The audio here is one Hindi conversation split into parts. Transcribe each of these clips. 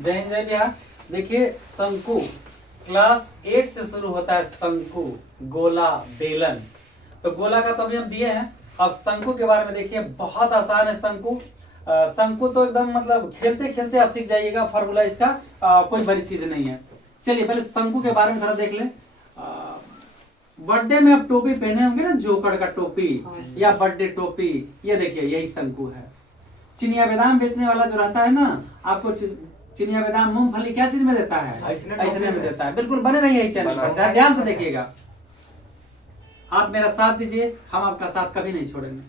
जय हिंद जय बिहार। देखिए शंकु क्लास 8 से शुरू होता है। शंकु, गोला, बेलन। तो गोला का तो अभी हम दिए हैं। अब शंकु के बारे में देखिए, बहुत आसान है शंकु। शंकु तो एकदम मतलब खेलते खेलते आप सीख जाइएगा। फॉर्मूला इसका कोई बड़ी चीज नहीं है। चलिए पहले शंकु के बारे में थोड़ा देख लें। बर्थडे में आप टोपी पहने होंगे ना, जोकर का टोपी या बर्थडे टोपी, ये देखिए यही शंकु है। चिनिया बादाम बेचने वाला जो रहता है ना, आपको चिनिया बादाम मूंगफली क्या चीज में देता है? ऐसने में देता है। बिल्कुल बने रहिए चैनल पर, ध्यान से देखिएगा। आप मेरा साथ दीजिए, हम आपका साथ कभी नहीं छोड़ेंगे।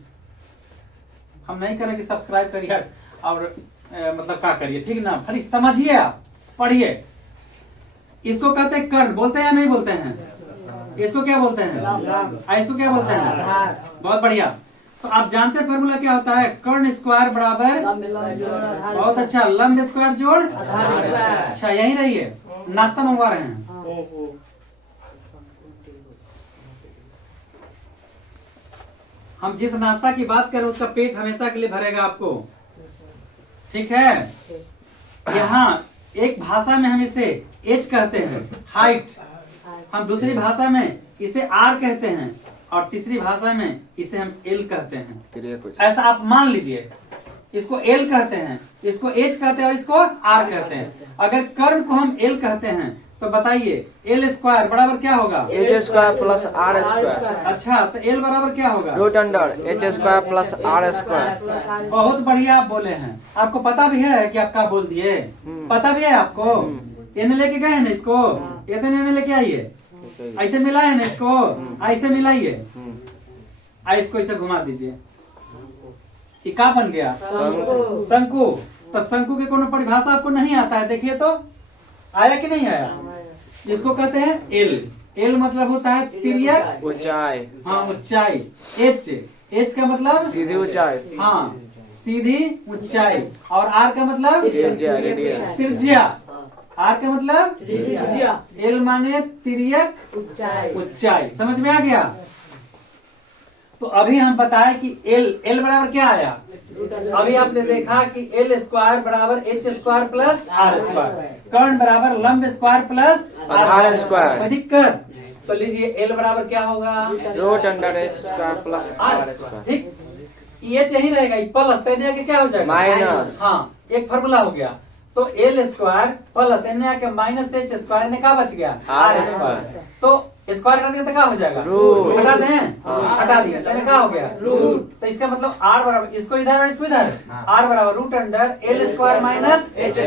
हम नहीं करें कि सब्सक्राइब करिए और मतलब क्या करिए, ठीक ना? खाली समझिए, आप पढ़िए। इसको कहते हैं कर्ण, बोलते हैं या नहीं बोलते हैं? इसको क्या बोलते हैं? इसको क्या बोलते हैं? बहुत बढ़िया। तो आप जानते हैं फॉर्मूला क्या होता है? कर्ण स्क्वायर बराबर, बहुत अच्छा, लंब स्क्वायर जोड़। अच्छा यही रहिए, नाश्ता मंगवा रहे हैं। हम जिस नाश्ता की बात करें उसका पेट हमेशा के लिए भरेगा आपको, ठीक है? यहाँ एक भाषा में हम इसे एच कहते हैं, हाइट। हम दूसरी भाषा में इसे आर कहते हैं और तीसरी भाषा में इसे हम एल कहते हैं। ऐसा आप मान लीजिए, इसको एल कहते हैं, इसको एच कहते हैं और इसको आर कहते हैं। अगर कर्ण को हम एल कहते हैं तो बताइए एल स्क्वायर बराबर क्या होगा? H square plus R square. अच्छा, तो एल बराबर क्या होगा? Root under H square plus R square. बहुत बढ़िया आप बोले हैं। आपको पता भी है कि आप क्या बोल दिए? पता भी है आपको? एने लेके गए हैं ना इसको, ये तो एने लेके आइए, ऐसे मिलाए ना इसको, ऐसे मिलाइए, इसको ऐसे घुमा दीजिए, ये क्या बन गया? शंकु। तो शंकु की कोनो परिभाषा आपको नहीं आता है? देखिए तो, आया कि नहीं आया? इसको कहते हैं एल। एल मतलब होता है तिर्यक ऊंचाई। हाँ, ऊंचाई। एच, एच का मतलब सीधी ऊंचाई। हाँ, सीधी ऊंचाई। और आर का मतलब त्रिज्या, रेडियस। त्रिज्या। आर का मतलब एल माने तिर्यक ऊंचाई। समझ में आ गया? तो अभी हम बताए कि एल बराबर क्या आया? अभी आपने देखा कि एल स्क्वायर बराबर H square plus R square. कर्ण बराबर लंब स्क्वायर प्लस आर स्क्वायर। कोई दिक्कत? तो लीजिए एल बराबर क्या होगा? Root under H square plus R square. ठीक, ये यही रहेगा, प्लस तैनिया के क्या हो जाएगा? माइनस। हाँ, एक फॉर्मूला हो गया। तो एल स्क्वायर प्लस एन के माइनस एच स्क्वायर ने क्या बच गया? Are square. तो स्क्वायर हटा दें तो क्या हो जाएगा? रूट। हटा दें, हटा दिया तो क्या हो गया? रूट। तो इसका मतलब आर बराबर, इसको इधर और इसको इधर, आर बराबर root under L square minus H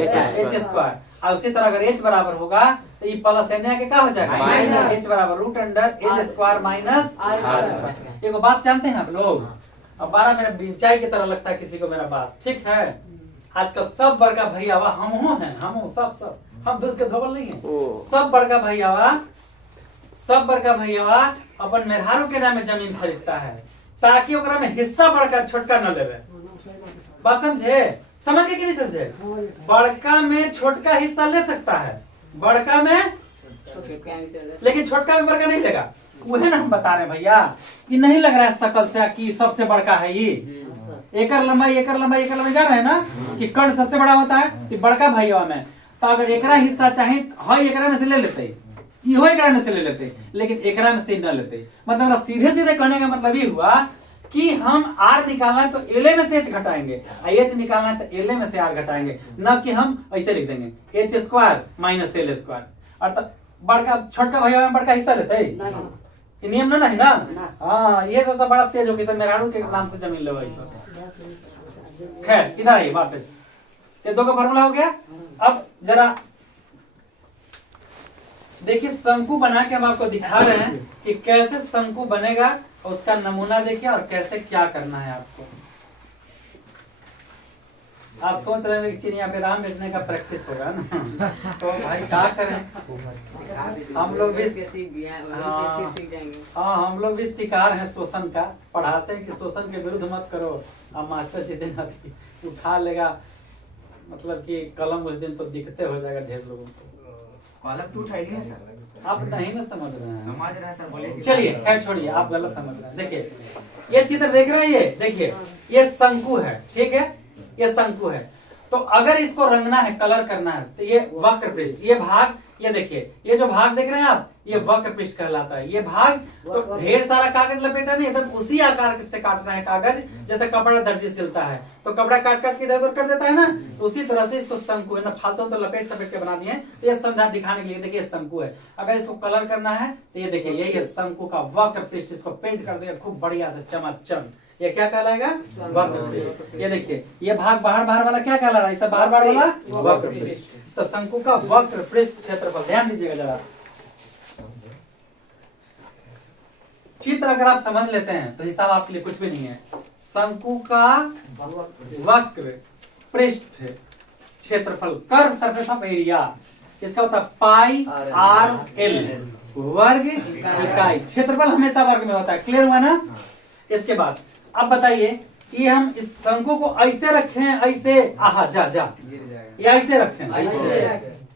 square. और उसी तरह अगर एच बराबर होगा तो ये प्लस एन के क्या हो जाएगा? एच बराबर root under L square minus R square. एक बात जानते हैं आप लोग, अब 12 मेरा बिंचाई की तरह लगता है किसी को मेरा बात, ठीक है? आजकल सब बड़का भैयावा हम हैं, हम सब हम दूध के धोबल नहीं है। सब बड़का भैयावा अपन मेहरारू के नाम में जमीन खरीदता है ताकि ओकरा में हिस्सा बड़का छोटका न लेवे। बात समझे? समझ के कि नहीं समझे? बड़का में छोटका हिस्सा ले सकता है, बड़का में, लेकिन छोटका में बड़का नहीं लेगा। वही ना हम बता रहे हैं भैया, ये नहीं लग रहा है शकल से कि सबसे बड़का है ये। एकर लंबाई जा रहे हैं ना कि कर्ण सबसे बड़ा होता है, कि बड़का भैया में। तो अगर एकरा हिस्सा चाहे हई एकरा में से ले लेते, इहो एकरा में से ले लेते, लेकिन एकरा में से न लेते। मतलब सीधे सीधे कहने का मतलब ये हुआ कि हम आर निकालना है तो एल में से एच घटाएंगे, एच निकालना है तो एल में से आर घटाएंगे, न कि हम ऐसे लिख देंगे H square minus L square. अर्थात बड़का छोटका भैया में बड़का हिस्सा लेते है, नियम ना नहीं ना? हाँ, ये सबसे बड़ा तेज हो कि मेहरारू के नाम से जमीन लो ऐसा। खैर इधर आइए वापस, ये दो का फॉर्मूला हो गया। अब जरा देखिए शंकु बना के हम आपको दिखा रहे हैं कि कैसे शंकु बनेगा, और उसका नमूना देखिए और कैसे क्या करना है आपको। आप सोच रहे हैं कि चिनिया बादाम बेचने का प्रैक्टिस होगा ना, तो भाई क्या करें, हम लोग भी हम लोग भी शिकार हैं शोषण का। पढ़ाते हैं कि शोषण के विरुद्ध मत करो, अब मास्टर जी दिन उठा लेगा, मतलब कि कलम उस दिन तो दिखते हो जाएगा ढेर लोगों को। कॉलम टू उठाई नहीं है सर, आप नहीं ना समझ रहे हैं। समझ रहे हैं सर, बोलिए। चलिए खैर छोड़िए, आप गलत समझ रहे हैं। देखिए ये चित्र देख रहे हैं, ये देखिए ये शंकु है, ठीक है? ये शंकु है। तो अगर इसको रंगना है, कलर करना है, तो ये वक्र पृष्ठ, ये भाग, ये देखिए, ये जो भाग देख रहे हैं आप, ये वक्र पृष्ठ कहलाता है। ये भाग तो ढेर सारा कागज लपेटा नहीं, एकदम उसी आकार से काटना है कागज, जैसे कपड़ा दर्जी सिलता है तो कपड़ा काट काट के इधर उधर कर देता है ना, तो उसी तरह से इसको शंकु है ना, फालतू तो लपेट सपेट के बना दिए हैं। तो ये समझा दिखाने के लिए, देखिए शंकु है। अगर इसको कलर करना है तो ये देखिए, यही है शंकु का वक्र पृष्ठ, इसको पेंट कर देगा खूब बढ़िया से चमाचम। ये क्या कहलाएगा? वक्र पृष्ठ। ये देखिए, ये भाग बाहर बाहर वाला क्या कहला रहा है? बाहर बाहर वाला वक्र पृष्ठ। तो शंकु का वक्र पृष्ठ क्षेत्रफल, ध्यान दीजिएगा जरा। चित्र अगर आप समझ लेते हैं तो हिसाब आपके लिए कुछ भी नहीं है। शंकु का वक्र पृष्ठ क्षेत्रफल, कर्व सरफेस ऑफ एरिया, इसका होता है पाई आर एल, वर्ग इकाई। क्षेत्रफल हमेशा वर्ग में होता है, क्लियर हुआ ना? इसके बाद अब बताइए, ये हम इस शंकु को ऐसे रखें, ऐसे आहा जा जा, ये ऐसे रखें,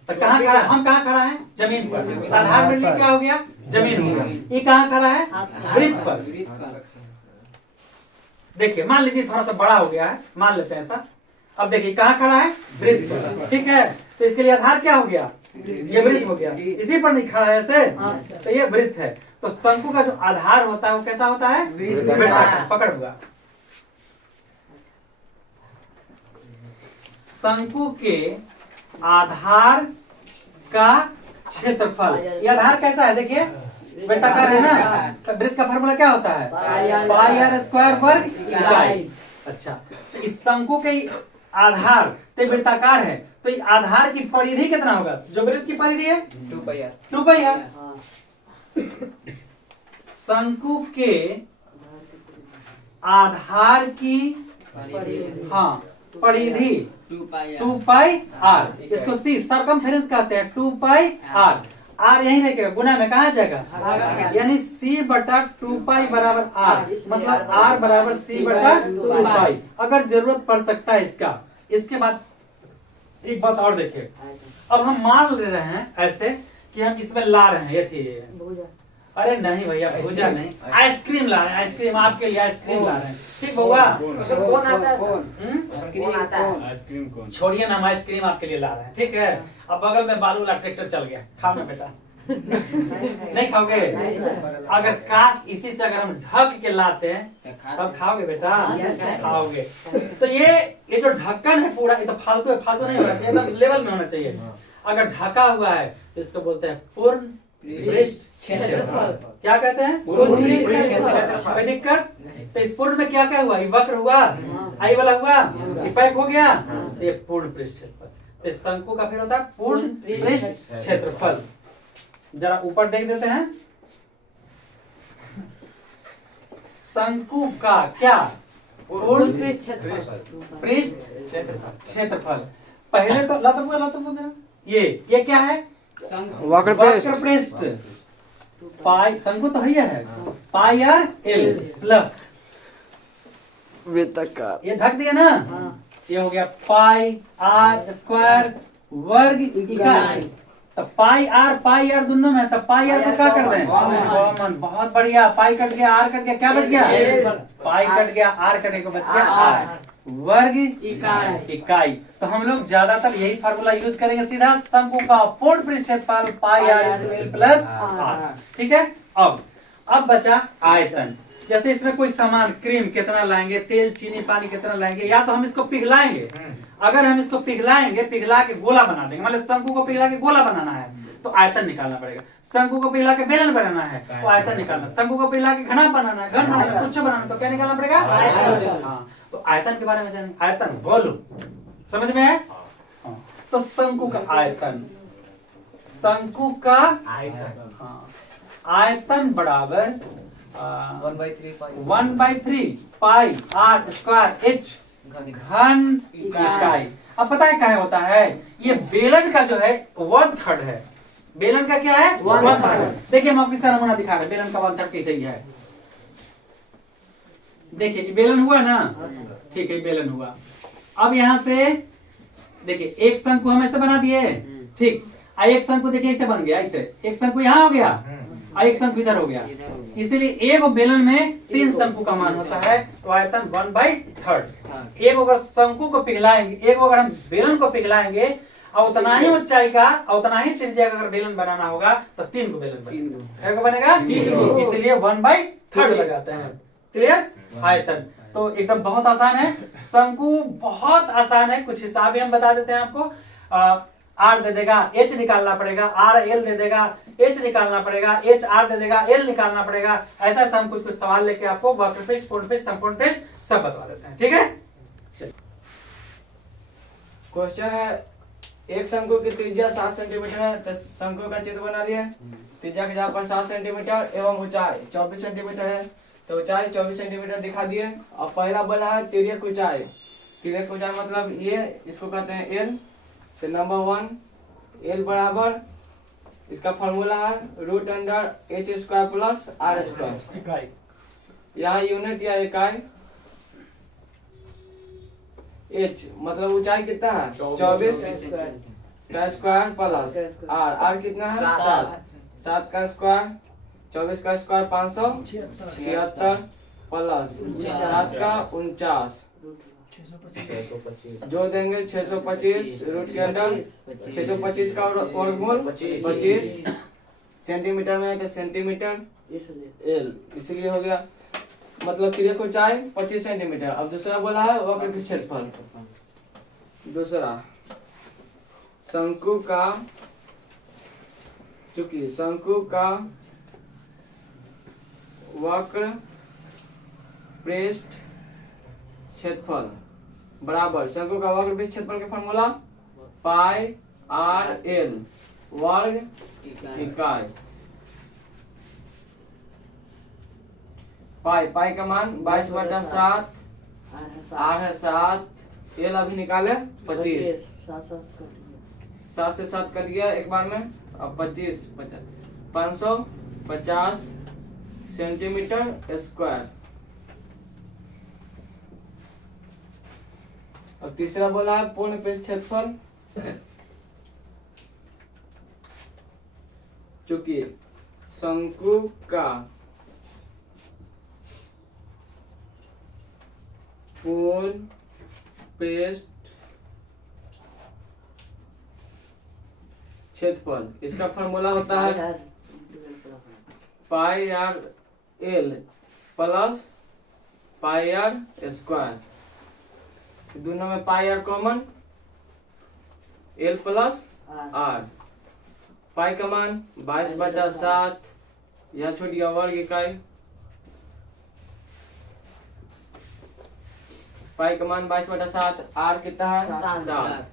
तो कहाँ खड़ा? हम कहाँ खड़ा है? जमीन पर। आधार में क्या हो गया? जमीन हो गया। ये कहाँ खड़ा है? वृत्त पर। देखिए, मान लीजिए थोड़ा सा बड़ा हो गया है, मान लेते हैं ऐसा। अब देखिए कहाँ खड़ा है? वृत्त पर, ठीक है। तो इसके लिए आधार क्या हो गया? ये वृत्त हो गया। इसी पर नहीं खड़ा है ऐसे, तो ये वृत्त है। तो शंकु का जो आधार होता है वो कैसा होता है? पकड़ हुआ। शंकु के आधार का क्षेत्रफल, ये आधार कैसा है? देखिए वृत्ताकार है ना, तो वृत्त का फॉर्मूला क्या होता है? पाई आर स्क्वायर वर्ग इकाई। अच्छा, तो इस शंकु के आधार तो वृत्ताकार है, तो ये आधार की परिधि कितना होगा? जो वृत्त की परिधि है 2 पाई आर। शंकु के आधार की परिधि 2 पाई आर, इसको सी सर्कमफेरेंस कहते हैं। 2 पाई आर, आर यही रहेगा, गुना में कहा जाएगा? यानी सी बटा 2 पाई बराबर आर, मतलब आर बराबर सी बटा 2 पाई। अगर जरूरत पड़ सकता है इसका। इसके बाद एक बात और देखिए, अब हम मान ले रहे हैं ऐसे कि हम इसमें ला रहे हैं, ये थी, अरे नहीं भैया भूजा नहीं, आइसक्रीम ला रहे हैं, आइसक्रीम आपके लिए आइसक्रीम ला रहे हैं, ठीक बउआ? कौन आता है सर? कौन आता है? आइसक्रीम कौन? छोड़िए ना, हम आइसक्रीम आपके लिए ला रहे हैं, ठीक है। अब बगल में बालू वाला ट्रैक्टर चल गया, खाओ ना बेटा। नहीं खाओगे? अगर काश इसी से अगर हम ढक के लाते हैं तब खाओगे बेटा? खाओगे। तो ये जो ढक्कन है पूरा, ये तो फालतू है, फालतू नहीं होना चाहिए, एकदम लेवल में होना चाहिए। अगर ढका हुआ है तो इसको बोलते हैं पूर्ण पृष्ठ क्षेत्रफल। क्या कहते हैं? पूर्ण पृष्ठ क्षेत्रफल। कोई दिक्कत? तो इस पूर्ण में क्या क्या हुआ? ये वक्र हुआ, आई वाला हुआ, ये पैक हो गया, ये पूर्ण पृष्ठ क्षेत्रफल। इस शंकु का फिर होता है पूर्ण पृष्ठ क्षेत्रफल। जरा ऊपर देख देते हैं। शंकु का क्या? पूर्ण पृष्ठ क्षेत्रफल। पहले तो लातम ये क्या है? वक्र पृष्ठ। पाई, शंकु तो है, पाई आर एल प्लस वृत्ताकार, ये ढक दिया ना, ये हो गया पाई आर स्क्वायर वर्ग इकाई। तो पाई आर दोनों में, तो पाई आर को क्या कर दें? कॉमन। बहुत बढ़िया, पाई कट गया, आर कट गया, क्या बच गया? पाई कट गया, आर कटे को बच गया आर वर्ग इकाई। तो हम लोग ज्यादातर यही फार्मूला यूज करेंगे सीधा। शंकु का पूर्ण पृष्ठ क्षेत्रफल pi R into L plus R, ठीक है। अब बचा आयतन। जैसे इसमें कोई सामान, क्रीम कितना लाएंगे, तेल चीनी पानी कितना लाएंगे, या तो हम इसको पिघलाएंगे। अगर हम इसको पिघलाएंगे, पिघला के गोला बना देंगे, मतलब शंकु को पिघला के गोला बनाना है तो आयतन निकालना पड़ेगा। शंकु को पिघला के बेलन बनाना है तो आयतन निकालना, शंकु को पिघला के घना बनाना है, घन बनाना, कुछ बनाना, तो क्या निकालना पड़ेगा? हाँ, तो आयतन के बारे में जानेंगे। आयतन वॉल्यूम समझ में है? तो शंकु का आयतन, शंकु का आयतन बराबर 1/3 पाई आर स्क्वायर एच घन इकाई। अब पता है क्या होता है? ये बेलन का जो है 1/3 है। बेलन का क्या है? 1/3। देखिए हम आपको इसका नमूना दिखा रहे हैं, बेलन का 1/3 कैसे ही है। देखिए ये बेलन हुआ ना, ठीक है, बेलन हुआ। अब यहां से देखिए एक शंकु हम ऐसे बना दिए, ठीक। एक शंकु देखिए ऐसे बन गया, ऐसे एक शंकु यहां हो गया, और एक शंकु इधर हो गया, इसीलिए एक बेलन में 3 शंकु का मान होता है, तो आयतन 1/3। एक अगर शंकु को पिघलाएंगे, एक अगर हम बेलन को पिघलाएंगे और उतना ही ऊंचाई का और उतना ही त्रिज्या का अगर बेलन बनाना होगा तो 3 को बेलन बनेगा, इसलिए 1/3 लगाते हैं। क्लियर? आयतन तो एकदम बहुत आसान है, शंकु बहुत आसान है। कुछ हिसाब भी हम बता देते हैं आपको। आर दे देगा, एच निकालना पड़ेगा, आर एल दे देगा, एच निकालना पड़ेगा, एच आर दे देगा, एल निकालना पड़ेगा। ऐसा ऐसा हम कुछ सवाल लेके आपको वक्र पृष्ठ, पूर्ण पृष्ठ, समकोण पृष्ठ सब बता देते हैं। ठीक है? क्वेश्चन है, एक शंकु की त्रिज्या 7 सेंटीमीटर है, तो शंकु का चित्र बना लिए। त्रिज्या के जगह पर 7 सेंटीमीटर एवं ऊंचाई 24 सेंटीमीटर है, तो ऊंचाई 24 सेंटीमीटर दिखा दिए। अब पहला बोला है तिर्यक ऊंचाई। तिर्यक ऊंचाई मतलब ये, इसको कहते हैं एल। तो नंबर 1 एल बराबर, इसका फॉर्मूला है √h² प्लस r²। यहाँ यूनिट या इकाई h मतलब ऊंचाई कितना है 24 का स्क्वायर प्लस r कितना है 7 का स्क्वायर, 24 का स्क्वायर 576 प्लस 7 का 49, जोड़ देंगे 625 रूट के अंदर 625 का वर्गमूल 25 सेंटीमीटर में है तो सेंटीमीटर एल, इसलिए हो गया। मतलब तिर्यक ऊंचाई 25 सेंटीमीटर। अब दूसरा बोला है वक्र के क्षेत्रफल। दूसरा शंकु का, चूंकि शंकु का वक्र पृष्ठ क्षेत्रफल बराबर, शंकु का वक्र पृष्ठ क्षेत्रफल का फॉर्मूला पाई आर एल वर्ग इकाई। पाई का मान 22/7, आर है 7, एल अभी निकाले 25, 7 से 7 कट गया एक बार में। अब 25 550 सेंटीमीटर स्क्वायर। अब तीसरा बोला है पूर्ण पृष्ठ क्षेत्रफल। चूंकि शंकु का पूर्ण पृष्ठ क्षेत्रफल, इसका फॉर्मूला होता है pi R L plus pi R square. दोनों में pi R common, L plus R. Pi का मान 22/7, यहाँ छूट गया वर्ग इकाई। पाई का मान 22/7, आर कितना है 7,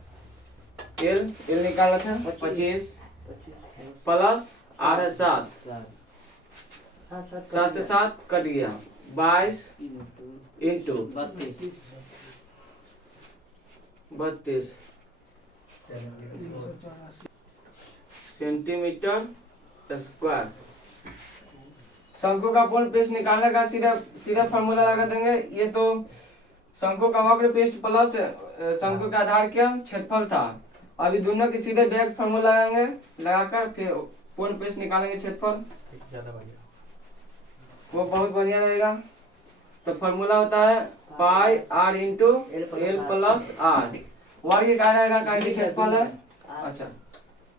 एल निकाला था 25 प्लस आर है 7, 7 से 7 कट गया 22 इंटू 32 सेंटीमीटर स्क्वायर। शंकु का पूर्ण पृष्ठ निकालने का सीधा फॉर्मूला लगा देंगे। ये तो शंकु का वक्र पृष्ठ प्लस शंकु का आधार क्या क्षेत्रफल था। अभी दोनों के सीधे डायरेक्ट फॉर्मूला लगाएंगे, लगाकर फिर पूर्ण पृष्ठ निकालेंगे क्षेत्रफल, वो बहुत बढ़िया रहेगा। तो फॉर्मूला होता है pi R into L plus R. वर्ग क्या रहेगा, का क्षेत्रफल है। अच्छा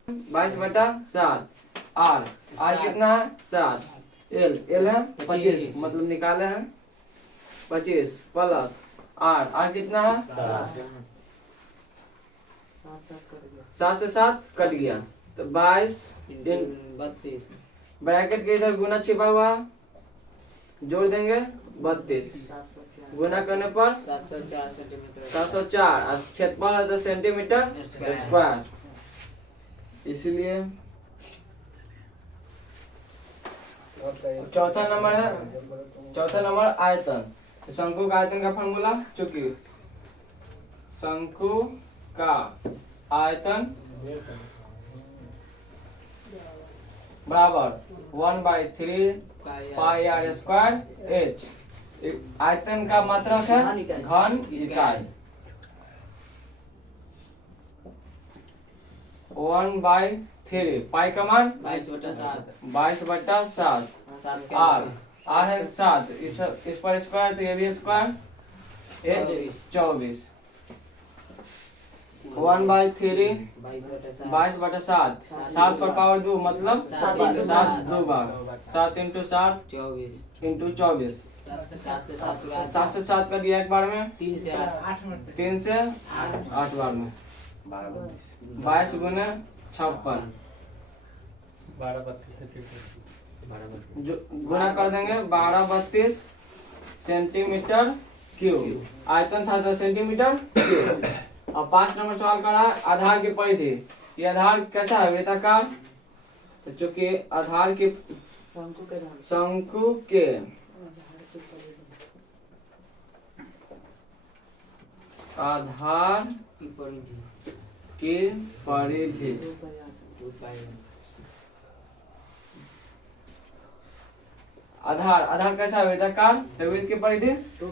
22/7, आर कितना है 7, एल है 25 मतलब निकाले हैं 25 प्लस आर कितना है 7 से 7 कट गया तो 22 ब्रैकेट के इधर गुना छिपा हुआ, जोड़ देंगे 32, गुना करने पर 704, क्षेत्रफल है 10 सेंटीमीटर स्क्वायर। इसलिए चौथा नंबर आयतन। शंकु का आयतन का फॉर्मूला, चूंकि शंकु का आयतन बराबर 1/3 पाई आर स्क्वायर एच। आयतन का मात्रक है घन इकाई। 1/3 3 पाई का मान 22/7 22/7 आर आर है 7 इस पर स्क्वायर तो ये भी स्क्वायर एच 24 1/3 22/7 7 पर पावर 2 मतलब 7 2 बार 7 × 7 × 24 7 से 7 कर दिया एक बार में 3 से 8 3 से 8 बार में 22 गुने 56 12-32 सेंटीमीटर जो गुना कर देंगे 12-32 सेंटीमीटर क्यूब आयतन था 10 सेंटीमीटर क्यूब। अब 5 नंबर सवाल का रहा है आधार की परिधि। ये आधार कैसा है वृत्ताकार, तो चूंकि आधार की शंकु के आधार की परिधि आधार आधार कैसा है वृत्ताकार, तो वृत्त की परिधि 2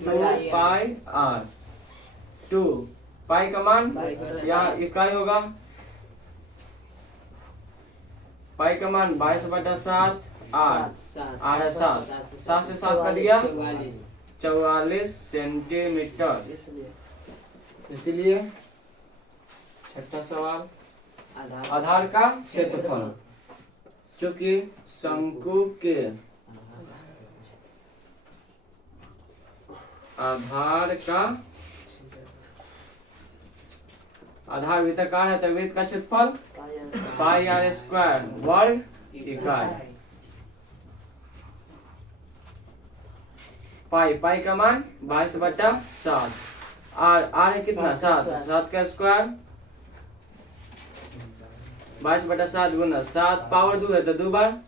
पाई आर 2 पाई का मान यहाँ इकाई होगा पाई का मान 22/7 आर आर है 7 7 से 7 का दिया 44 सेंटीमीटर। इसलिए छठा सवाल आधार का क्षेत्रफल चूंकि शंकु के आधार का आधार वृत्ताकार है तो वृत्त का क्षेत्रफल पाई आर स्क्वायर वर्ग इकाई पाई पाई का मान 22/7 आर आर है कितना 7 7 का स्क्वायर 22/7 गुना 7 पावर 2 है तो 2 बार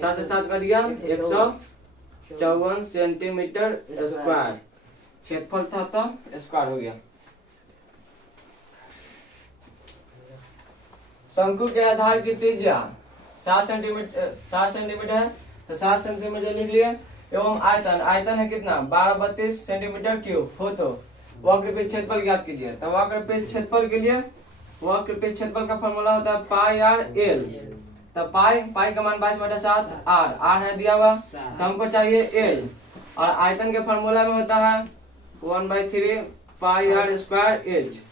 7 से 7 का दिया 154 सेंटीमीटर स्क्वायर क्षेत्रफल था तो स्क्वायर हो गया। शंकु के आधार की त्रिज्या 7 सेंटीमीटर है तो 7 सेंटीमीटर लिख लिए एवं आयतन आयतन है कितना 12-32 सेंटीमीटर क्यूब हो तो वक्रपीठ क्षेत्रफल ज्ञात कीजिए। तो वक्रपीठ क्षेत्रफल के लिए वक्रपीठ क्षेत्रफल का फॉर्मूला होता है पाई आर एल। तो पाई का मान 22/7 आर आर है दिया हुआ तो हमको चाहिए एल और आयतन के फॉर्मूला में होता है 1/3 पाई आर स्क्वायर एच।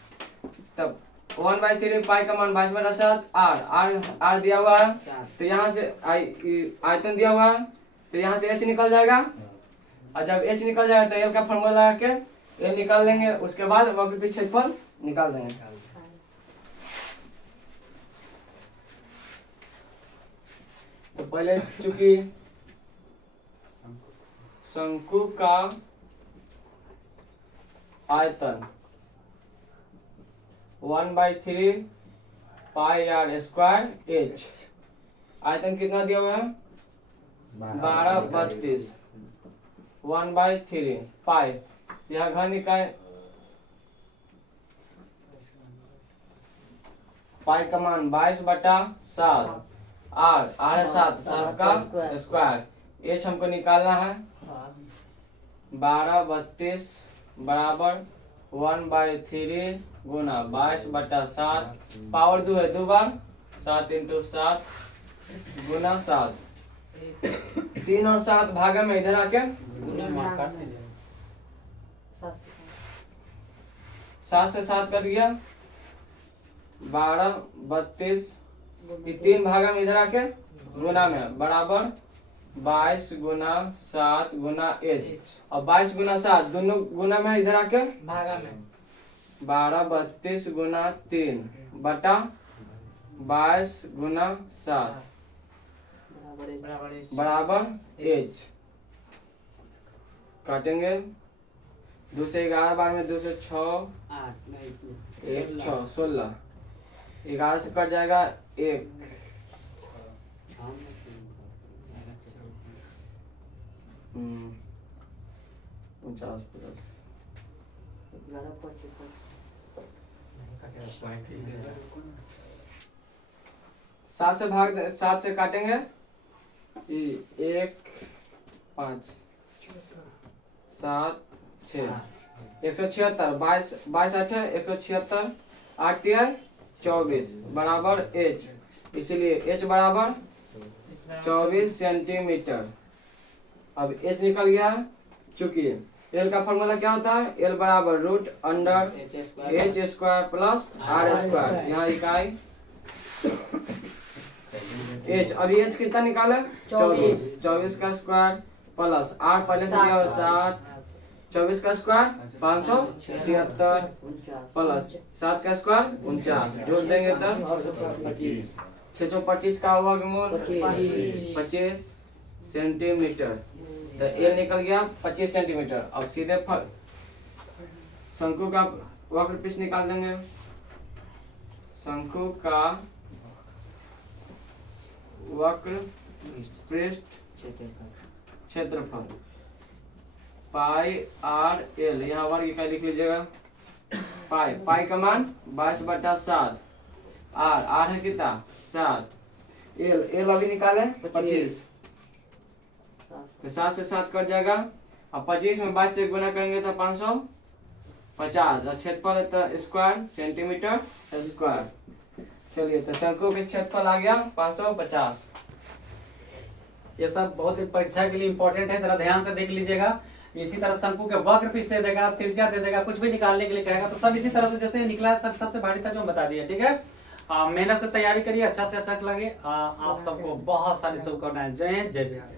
तब 1/3 पाई का मान 22/7 आर आर आर दिया हुआ है तो यहाँ से आयतन दिया हुआ है तो यहाँ से एच निकल जाएगा और जब एच निकल जाएगा तो एल का फॉर्मूला लगा के एल निकाल लेंगे उसके बाद वक्रपीठ क्षेत्रफल निकाल देंगे। तो पहले चूंकि शंकु का आयतन 1/3 पाई आर स्क्वायर एच आयतन कितना दिया हुआ है 12/32 1/3 पाई यहाँ घन इकाई पाई का मान 22/7 आर आर है 7 का स्क्वायर एच हमको निकालना है 12/32 बराबर 1/3 गुना 22/7 पावर 2 है 2 बार 7 × 7 गुना 7 3 और 7 भागा में इधर आके 7 से 7 कर दिया 12/32 3 भागा में इधर आके गुना में बराबर 22 गुना 7 गुना एच और 22 गुना 7 दोनों गुना में इधर आके भागा में 12/32 गुना 3 बटा 22 गुना 7 बराबर एच काटेंगे 2 से 11 बार में 2 से 6 1 6 16 11 से कट जाएगा 1 50 7 से काटेंगे 1 5 7 6 176 22 8 176 8 3 24 बराबर h, इसलिए h बराबर 24 सेंटीमीटर। अब h निकल गया, चूंकि l का फॉर्मूला क्या होता है, l बराबर root under h square plus r square, यहाँ इकाई h। अभी h कितना निकाले, 24, 24 का स्क्वायर प्लस r पहले से दिया हुआ 7, 24 का स्क्वायर 576 प्लस 7 का स्क्वायर 49, जोड़ देंगे तब 625 का वर्गमूल 25 सेंटीमीटर। तो एल निकल गया 25 सेंटीमीटर। अब सीधे शंकु का वक्र पृष्ठ निकाल देंगे। शंकु का वक्र पृष्ठ क्षेत्रफल पाई आर एल, यहाँ वर्ग इकाई लिख लीजिएगा। पाई का मान 22/7, आर है कितना 7, एल अभी निकाले 25, तो 7 से 7 कट जाएगा। अब 25 में 22 से 1 गुना करेंगे तो 550, और क्षेत्रफल है तो स्क्वायर सेंटीमीटर स्क्वायर। चलिए, तो शंकु के क्षेत्रफल आ गया 550। ये सब बहुत ही परीक्षा के लिए इंपॉर्टेंट है, जरा ध्यान से देख लीजिएगा। इसी तरह शंकु के वक्र पृष्ठ दे देगा, त्रिज्या दे देगा, कुछ भी निकालने के लिए कहेगा, तो सब इसी तरह से जैसे निकला सब सबसे भारी था जो हम बता दिया। ठीक है, मेहनत से तैयारी करिए, अच्छा से अच्छा लगे। आप सबको बहुत सारी शुभकामनाएं। जय हिंद, जय बिहार।